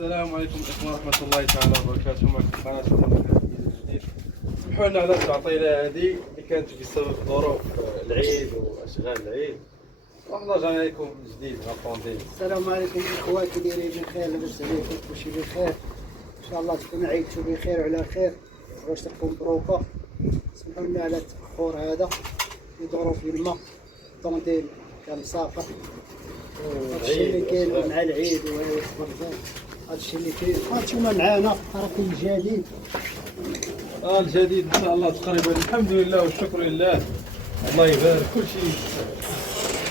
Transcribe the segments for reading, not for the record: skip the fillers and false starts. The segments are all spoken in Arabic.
السلام عليكم اخوان ورحمه الله تعالى وبركاته. معكم قناه جديد. سمحوا لنا على التعطيله هذه اللي كانت بسبب ظروف العيد واشغال العيد، ورجعنا لكم من جديد غابوندي. السلام عليكم اخوات، كي دايرين بخير؟ لاباس عليكم؟ كلشي بخير ان شاء الله، تكونوا عيدتوا بخير وعلى خير. واش تكون مبروكه. سمحوا لنا على التاخر هذا في ظروف الماء، طونديل كان مسافر، هادشي اللي كاين مع العيد والبرزان، هادشي اللي كاين. هانتوما معانا راه كاين الجديد. الجديد ان شاء الله تقريبا، الحمد لله والشكر لله، الله يبارك كل شيء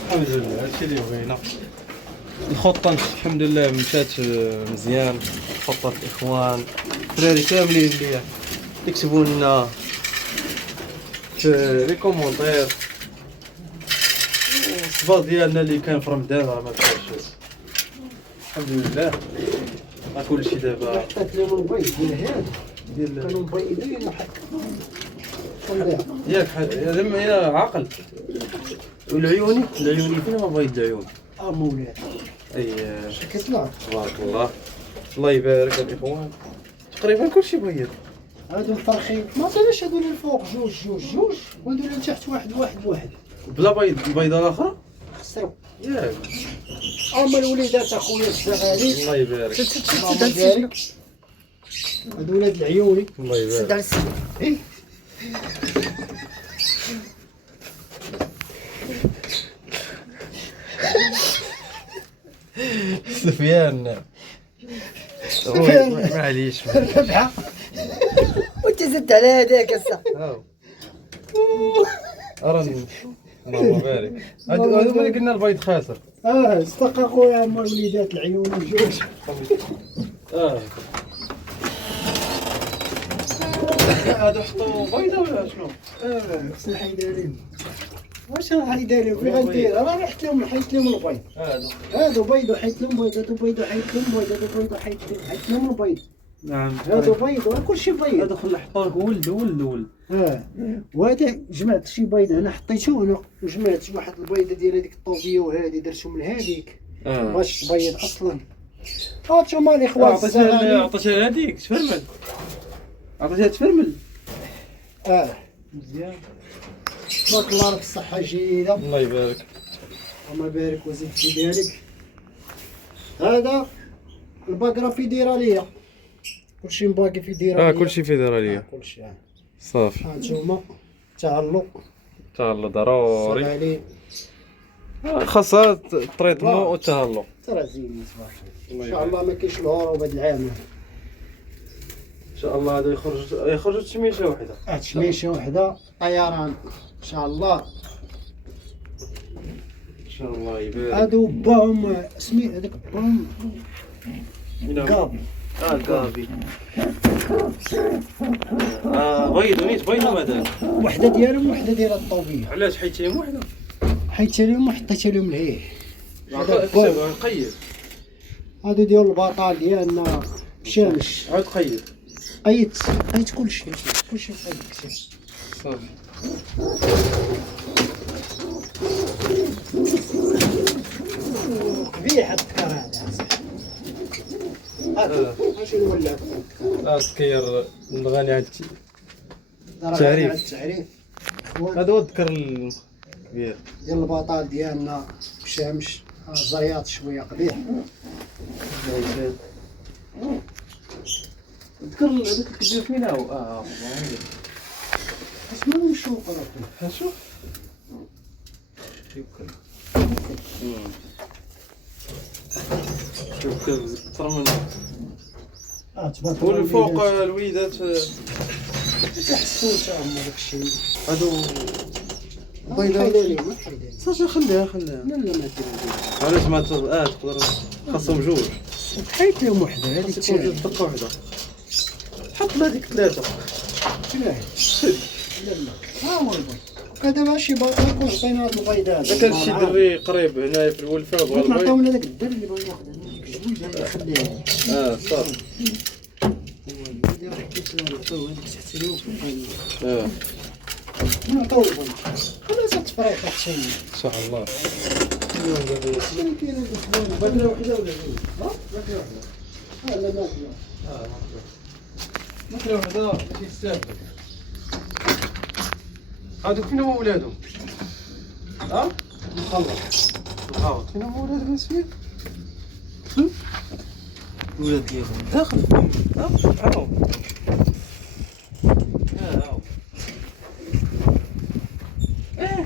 الحمد لله. هادشي اللي بغينا. الخطه الحمد لله مشات مزيان، خطه الاخوان الدراري كاملين اللي يكتبوا لنا في لي كومونتير. الصباط ديالنا اللي كان في رمضان راه ما كانش، الحمد لله راه كلشي دابا. حطيت لهم البيض ديال هذا ديال كانوا مبيضين وحك ياك زعما هي عقل. والعيوني فين ما بيض العيون. مولاي اي كتطلع. تبارك الله، الله يبارك الاخوان. تقريبا كلشي بيض. هادو مفرخين، ما طلعش هادو اللي الفوق جوج وهادو اللي تحت واحد بلا بيض. البيضه الاخرى خسروا. ياك اما الوليدات اخويا الزغالي الله يبارك. اللهم بارك. هادو ولاد العيوني. الله يبارك. إيه. سفيان معليش ربحة وانت زدت على هذاك الساعة. ارن اللهم بارك. هادو اللي قلنا البيض خاسر. صدق اخويا. اما الوليدات العيوني جوج. هادو حطوا بيضه ولا شنو؟ خصنا حيدارين. واش راه حيدارين في غندير؟ راه حيت لهم البيض. هادو بيض وحيت لهم بيض، هادو بيض وحيت لهم بيض، هادو بيض وحيت لهم البيض. نعم هادو بيض وكلشي بيض. هادو خلي حطوا لك ولد. وهذا جمعت شي بيض هنا حطيته هنا، وجمعت واحد البيضه ديال هذيك الطوبيه، وهذه درتو من هذيك باش تبيض اصلا. هانتوما الاخوان عطيتها هذيك تفرمل. عطيتها تفرمل. مزيان. تبارك الله لك الصحه جيده. الله يبارك. اللهم بارك وزيد في ذلك. هذا البقره فيدراليه، كلشي مباقي فيدراليه. كلشي فيدراليه. كلشي صافي. هانتوما تعلق ضروري. عليه. خاصها تريطمون والتهلق. ترى زين تبارك الله. ان شاء الله ما كاينش الهروب هذا العام. ان شاء الله هذا يخرج تشميشه وحده. تشميشه وحده طيران ان شاء الله. ان شاء الله يبارك. هادو باهم سمي هذاك باهم كابي. كابي. بيض ونيت بيض مادام. وحده ديالهم وحده ديال الطوبيه. علاش حيتهم وحده؟ حيت لهم وحطيت لهم الهيه. نقيد. هادو ديال البطال ديالنا بشامش. عاد قيد. قيت كلشي قيد. صافي. قبيح التكر هذا. اش ولا تكير نغني عن التعريف. هذا هو الذكر الكبير ديال البطال ديالنا بشامش. الزرياط شويه قبيح. ذكر هذاك الكبير فين هو؟ اسمه نشوف راه شوف يمكن. شوف اكثر من تبارك هو الفوق الوليدات يحسوا حتى هما داك الشيء. هادو بيضاء. صافي خليها. لا ما دير. علاش ما تقدر خاصهم جوج. حيت لهم وحده هذيك تكون جوج دقه وحده. حط لها ديك ثلاثه. لا ها هو البيض. هذا ماشي بيض. يكون عطينا هاد البيضات. اذا كان شي دري قريب هنايا في الولفه بغا البيض نعطيونا داك الدر اللي بغا ياخذ ديك الجوج هذا يخليها. صافي. هذه حكيت لها نعطيو هذيك تحت اليوم. نعطيو البيض. خلاص التفريق حتى هي. ان شاء الله. شنو كاين هاد الخبز؟ بدله وحده ولا جوج؟ بدله وحده. لا ماكله. ماكله هذا ماشي يستاهل. هادوك فين هما ولادهم؟ نخلص نعاود فين هما ولادهم اسمي؟ الولاد ديالهم داخل هاو هاو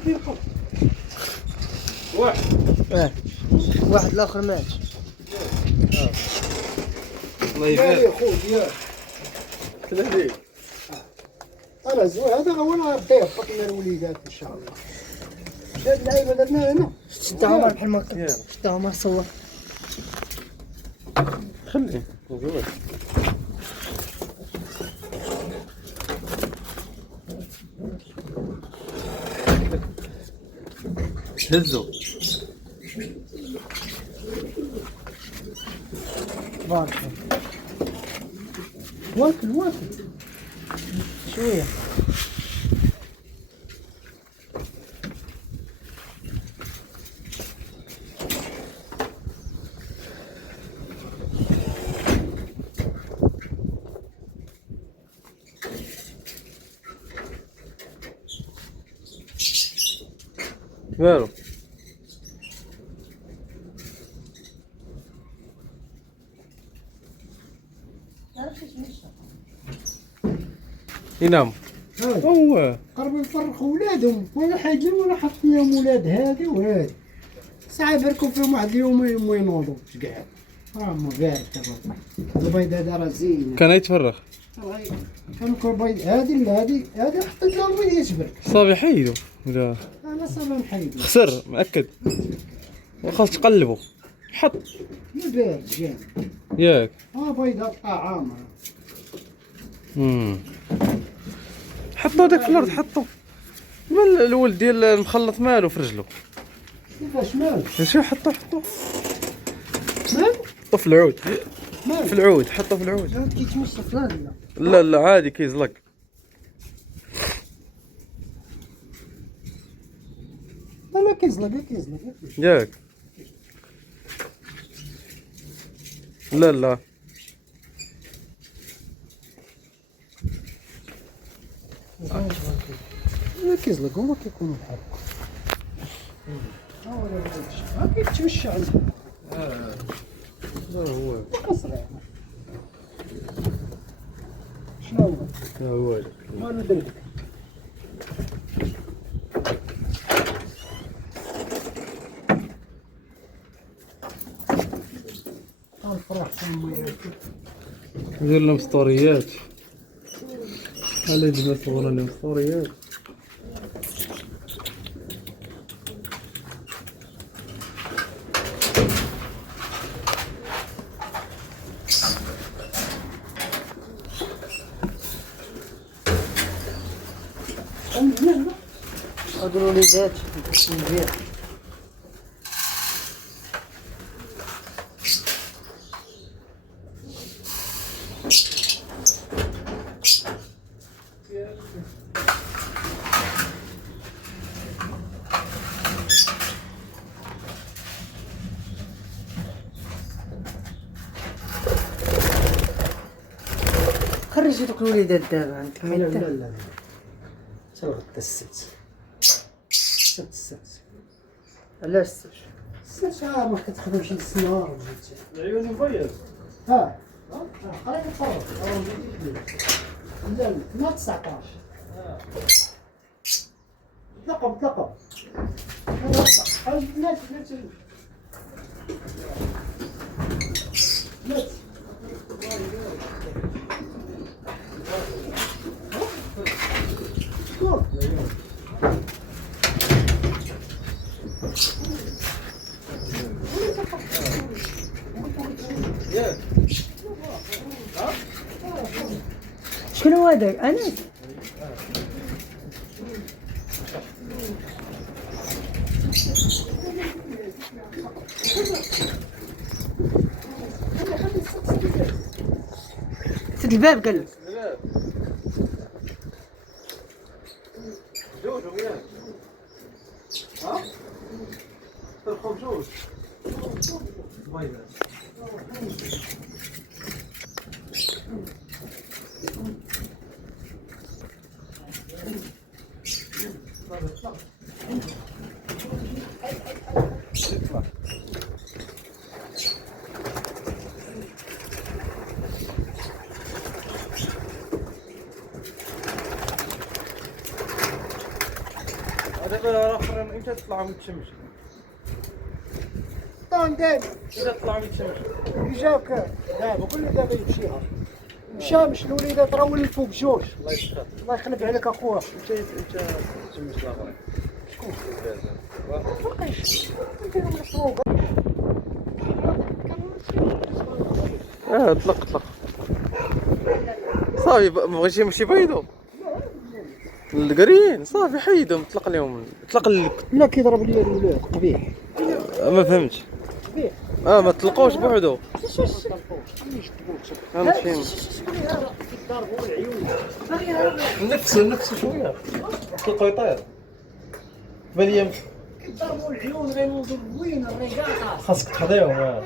فين خوك؟ واحد واحد الاخر مات. الله يبارك خوك ياك. كذا انا زوين هذا هو انا بيه فقنا الوليدات ان شاء الله. هاد اللعيبه درناها هنا. شتا عمر بحال ما هكا. شتا عمر صور. خليه زوين. هزو بارك واكل شويه. مالو ينام هو قربوا يفرخوا ولادهم ولا حاجه ولا حط فيهم ولاد هذه وهذه. ساعة باركوا فيهم واحد اليوم وينوضوا كاع. ما بارك تبارك. البيض هذا راه زين. كان يتفرغ كانوا كربيض هذه حطيت لهم وين يشبرك. صافي حيدو ولا انا صافي نحيد. خسر مأكد وخاص تقلبو حط ما بارد جامد. ياك بيض الطعام. حطو هذاك في الارض حطو مال الولد ديال المخلط مالو في رجلو كيفاش مال؟ شو حطو مال؟ حطو في العود مال؟ في العود حطو في العود كيتمصف لا لا عادي كيزلق لا كيزلق ياك لا لا كيزلق هما كيكونوا بحال هكا كيتمشى عنده هو اسرع شنو هو ما ندري الفرح ندير لهم ستوريات هلا يجي صورنا لهم ستوريات هادو الوليدات نبيع. خرجي دوك الوليدات دابا عندك. لا سوف الست علاش الست ما كتخدمش السنار العيون مبيض ها قريب الفرق لا ما 19 تلقب البنات شنو هذاك انس؟ سد الباب قال لك. جوجهم ياك ها ترخب جوج بيضات دابا اخرين امتى تطلعوا من الشمس؟ طنقان امتى تطلعوا من الشمس؟ جاك دابا كل دابا يمشيها مشى الوليدات راه ولفوا بجوج. الله يسخر. الله يخلف عليك اخويا. امتى تشمس الاخرين؟ شكون؟ وا. مابقاش نديرو مشروع. طلق صافي ما بغيتش يمشي بيضو القرين صافي حيدهم طلق لهم طلق لا كيضرب لي الولاد قبيح ما فهمتش قبيح. ما تطلقوش بوحدو فهمتي ضربوا العيون. نفسه شويه طلقو يطير بان لي ضربوا العيون غينوضوا وين الرجاقه. خاصك تحضيهم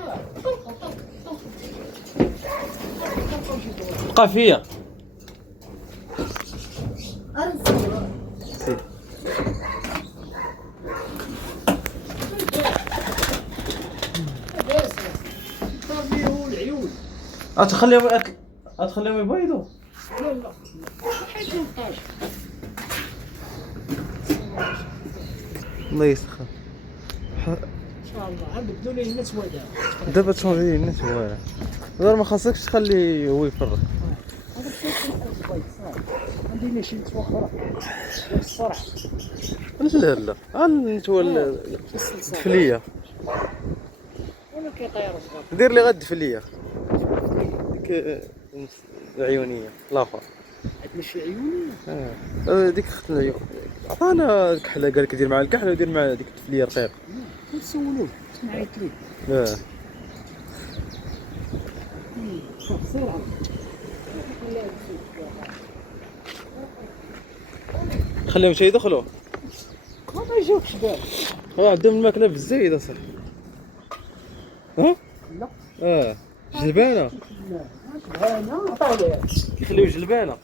بقى فيا ضربوا العيون. اتخليهم يبيضوا لا لا حيت 18. الله يسخر ان شاء الله عبدوا لي الناس ودا. دابا تشونجي الناس والو غير ما خاصكش تخلي هو يفرق هذا الشيء كويس صافي. عندي لي شي توخر الصراحه. لا انتو الدفليه وانا كيطير صغار. دير لي غير الدفليه ديك العيونيه الاخر عندنا شي عيوني. ديك اخت العيون عطانا الكحله قال لك دير مع الكحله ودير مع ديك الدفليه رقيق نسولوه سمعت لي. بسرعه. خليهم شي يدخلوا ما يجوكش دابا. عندهم الماكله بزايد اصاحبي ها لا جلبانه لا انا طالع. كيخليو جلبانه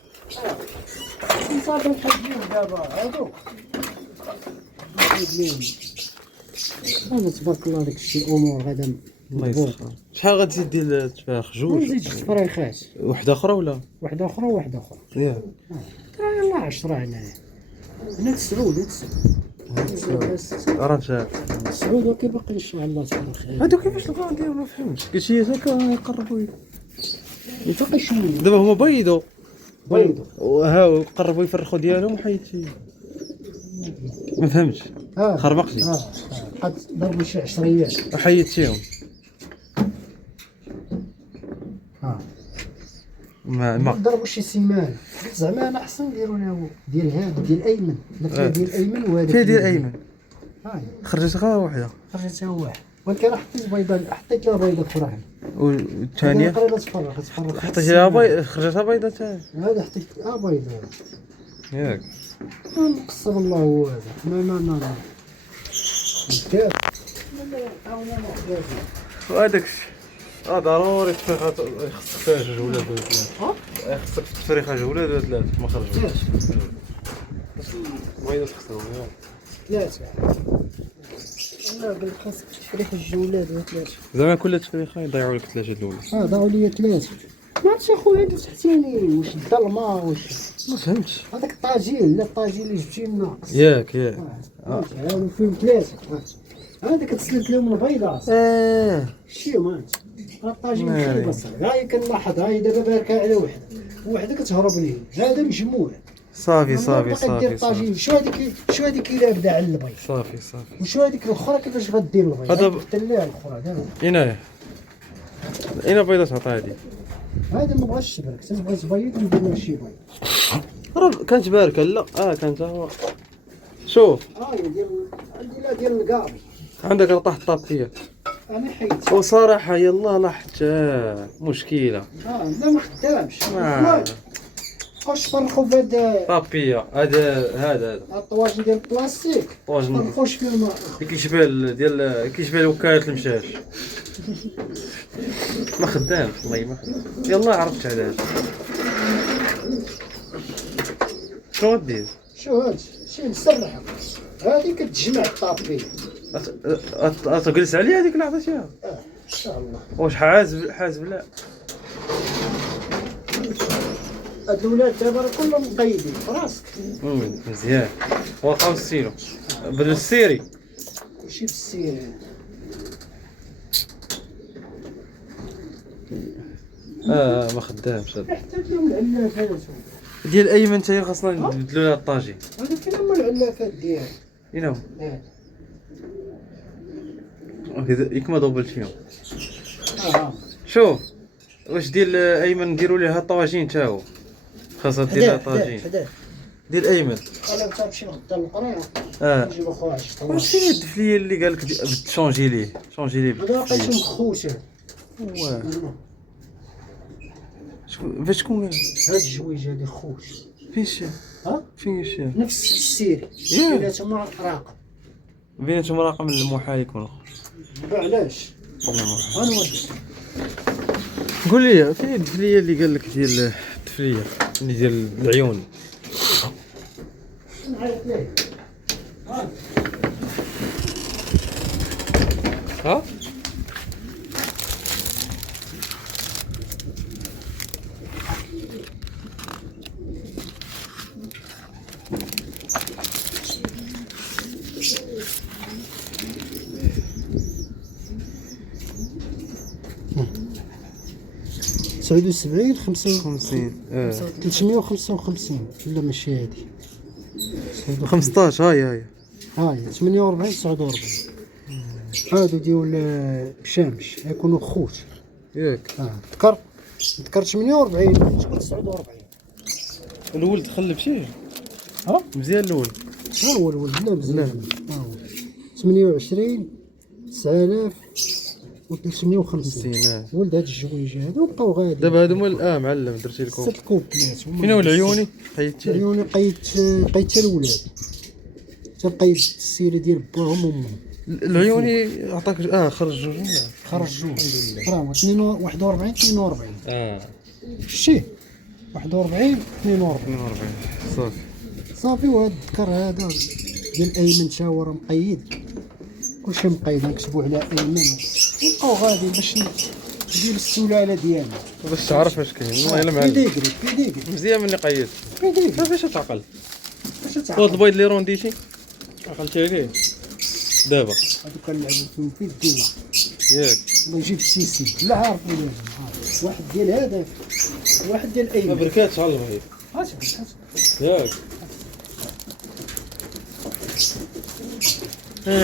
صافي نخدمو دابا هادو. هذا تبارك الله داك الشيء امور هذا الله يسخر شحال غتزيد ديال التفاح جوج نزيد الفريخات. وحده اخرى ولا واحده اخرى وواحده اخرى. ياك راه يلاه 10 هنا 9 راه سعود وكيبقى ان شاء الله تبارك الله. هادو كيفاش البلان ديالهم ما فهمتش قلتي هكا يقربوا يفقي شويه دابا هما بيضوا بيضوا. ها قربوا يفرخوا ديالهم وحيدتي ما فهمتش خربقتي قد ضربوا شي 10 ايام. وحيدتيهم ما ضربوا شي سيمان. قلت زعما انا احسن نديروا له ديال هذا ديال ايمن. لا ديال ايمن وهذا فين ديال ايمن هاي خرجت غير وحده خرجتها واحد ولكن راه حطيت له بيضه اخرى. والثانيه قريبه تفرغ حطيتيها خرجتها بيضه ثاني هذا حطيت بيضه ياك قصر الله هو هذا ما دار وهذاك ضروري تفريخ خصك فيها جوج ولاد ولا ثلاثه خصك في التفريخه جوج ولاد ولا ثلاثه ما خرجوش بغينا تخسروا ثلاثه. انا قلت خاصك تفريخ الجولات ولا ثلاثه. زعما كل تفريخه يضيعوا لك ثلاثه الاولى ضاعوا لي ثلاثه. ما عرفتش اخويا هذا تحتيني واش الظلمه واش ما فهمتش هذاك الطاجين. لا الطاجين اللي جبتي ناقص ياك هادو فيهم ثلاثه. هذاك تسلت لهم البيضات شي مات. الطاجين ماشي بس هاي كنلاحظ هاي دابا باركه على وحده كتهرب لي. هذا مجموع صافي دير الطاجين. شو هذيك اللي بدا على البيض صافي وشو هذيك الاخرى كيفاش غدير البيض. هذا حتى لا الاخرى دابا اين بيضات عطا هادي هذا ما بغاش تبارك. تبغى تبيض ندير له شي بيض. راه كانت باركه لا كانت هو شوف ديال القاضي عندك راه طاح الطابيه انا حيت وصراحه يلا لاحظت مشكله لا ما خدامش. واش فرقوا في هذا طابيه هذا الطواجن ديال البلاستيك طواجن فرقوش في الماء. كيشبه وكاله المشاش ما خدامش والله ما خدام. يلا عرفت علاش شنو دير شو هاد شي مسرح هادي كتجمع الطابيه. تجلس عليها هذيك اللي عطيتيها ان شاء الله. واش حازب لا هاد الولاد دابا راه كلهم مقيدين في راسك. مزيان وقعوا السيلو بالسيري. كلشي بالسير. ما خدامش هذا. حتى ديال العلافات ديال ايمن حتى هي خاصنا نبدلو لها الطاجين. هذا فين هما العلافات ديالك؟ اين هو؟ ياك ما دوبلت فيهم. شوف واش ديال ايمن نديرو ليها الطواجين حتى هو خاصها دير لها طاجين ديال ايمن. انا تمشي غدا للقريه نجيب اخويا واش فين الدفليه اللي قالك تشونجي ليه هذا لقيتو مخوته. فاش شكون هاد الجويج هادي خوش فينش فينش نفس السيري بيناتهم راقم بيناتهم رقم المحايك من علاش غنودي. قول لي فين الدفليه اللي قال لك ديال الدفليه اللي ديال العيون نعيط ليه ها سعود 70 55 355 ولا ماشي هادي 15 هاي هاي 48 49 هادو ديال بشامش يكونوا خوت ياك تذكر 48 تقول 49 الولد خلف شي مزيان الولد هو الولد لا مزيان 28 9000 و 350 ولد هاد الجويج هادو بقاو غادي دابا هادو هما معلم درتي لكم 6 كوبلات فين هو العيوني قيدتي العيوني قيدت حتى الولاد حتى قيدت السيره ديال باهم وامهم العيوني عطاك خرج جوج خرج جوج راه 41 42 شتي 41 42 صافي وهاد الذكر هذا ديال ايمن تا هو راه مقيد كلشي مقيد نكتبوا على ايمن ونبقاو غادي باش ندير السلاله ديالنا باش تعرف اش كاين والله الا معلم بيديكري مزيان ملي قيدت بيديكري فاش تعقل باش هاد تعرف البيض اللي رونديتي عقلتي عليه دابا هادو كنلعبوا فيهم في الدوله ياك الله يجيب السيسي لا عارف ولا واحد ديال هذا واحد ديال ما ايمن بركاتش على البيض ياك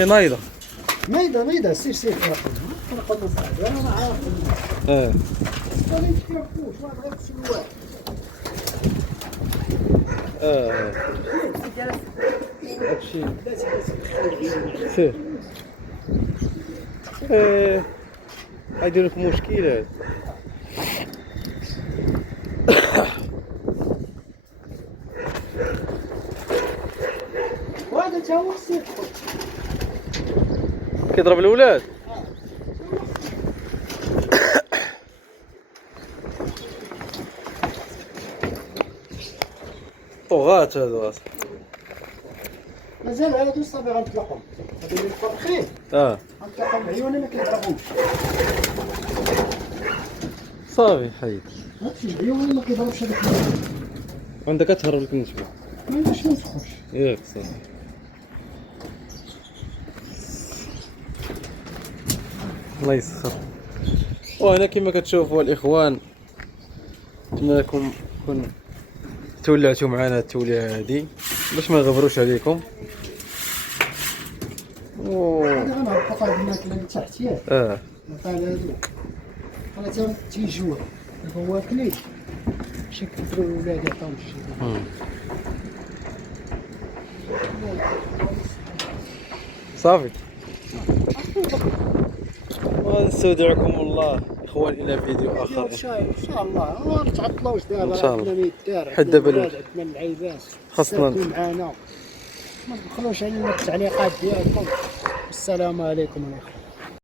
نايضه نايضه سير نقدر نصاحبي انا عارف ما نتكلموش ما بغيتش الواحد هادشي سير غيدير لك مشكل هذا وهذا تا هو خصو كيضرب الاولاد طغات هادو اصلا مازال هادو صافي غنطلقهم هادو اللي مطبخين غنطلقهم بعيوني ما كيضربوش صافي حيد هادشي بعيوني ما كيضربش هذاك وانت كتهرب لك النسبه ما عندهاش ما تخش ياك صافي الله يسخر. وهنا كما كتشوفوا الاخوان نتمنى لكم تولعتوا معنا التوليعه هذه باش ما نغبروش عليكم. هذا غنهبط هاد الماكله اللي تحت ياك نعطيها لهادو انا تيجوع هو واكلين باش يكثروا الولاد يعطيهم الشي صافي. ونستودعكم الله اخوان الى فيديو اخر ان شاء الله ما نتعطلوش دابا ان شاء الله حيت دابا عندنا العيبات خاصنا معانا ما تبخلوش علينا بالتعليقات ديالكم. السلام عليكم الاخوان.